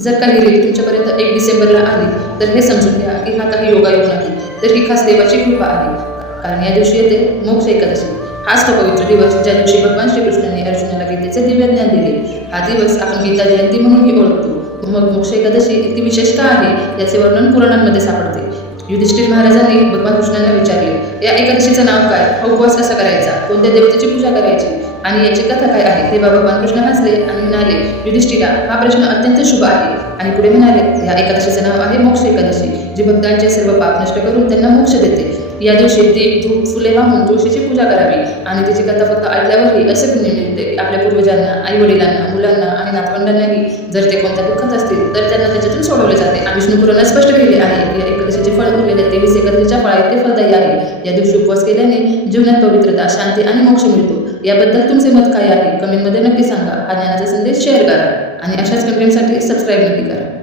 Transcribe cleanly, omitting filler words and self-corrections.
जर काही रील तुमच्यापर्यंत 1 डिसेंबरला आली तर हे समजून घ्या की हा काही योगायोग नाही, तर ही खास देवाची कृपा आहे. कारण या दिवशी येते मोक्ष एकादशी. हाच तो पवित्र दिवस ज्या दिवशी भगवान श्रीकृष्णांनी अर्जुनाला गीतेचे दिव्य ज्ञान दिले. हा दिवस आपण गीता जयंती म्हणूनही ओळखतो. मग मोक्ष एकादशी इतकी विशेष का आहे याचे वर्णन पुराणांमध्ये सापडते. युधिष्ठिर महाराजांनी भगवान कृष्णांना विचारले, या एकादशीचं नाव काय, हा उपवास कसा करायचा, कोणत्या देवतेची पूजा करायची आणि याची कथा काय आहे. तेव्हा भगवान कृष्ण हसले आणि म्हणाले, युधिष्ठिरा, हा प्रश्न अत्यंत शुभ आहे. आणि पुढे म्हणाले, या एकादशीचं नाव आहे मोक्ष एकादशी, जी भक्तांचे सर्व पाप नष्ट करून त्यांना मोक्ष देते. या दिवशी दीप धूप फुले वाहून तुळशीची पूजा करावी. आणि तिची कथा फक्त ऐकल्यावरही असे पुण्य मिळते की आपल्या पूर्वजांना, आई वडिलांना, मुलांना आणि नातवंडांनाही जर ते कोणत्या दुःखात असतील तर त्यांना त्याच्यातून सोडवले जाते. विष्णू पुराणात स्पष्ट केले आहे की या एकादशीचे फळ उरलेले 23 एकादशीच्या फळा ते फलदायी आहे. या दिवशी उपवास केल्याने जीवनात पवित्रता, शांती आणि मोक्ष मिळतो. याबद्दल तुमचे मत काय आहे कमेंटमध्ये नक्की सांगा. हा ज्ञानाचा संदेश शेअर करा आणि अशाच कंटेंटसाठी सबस्क्राईब नक्की करा.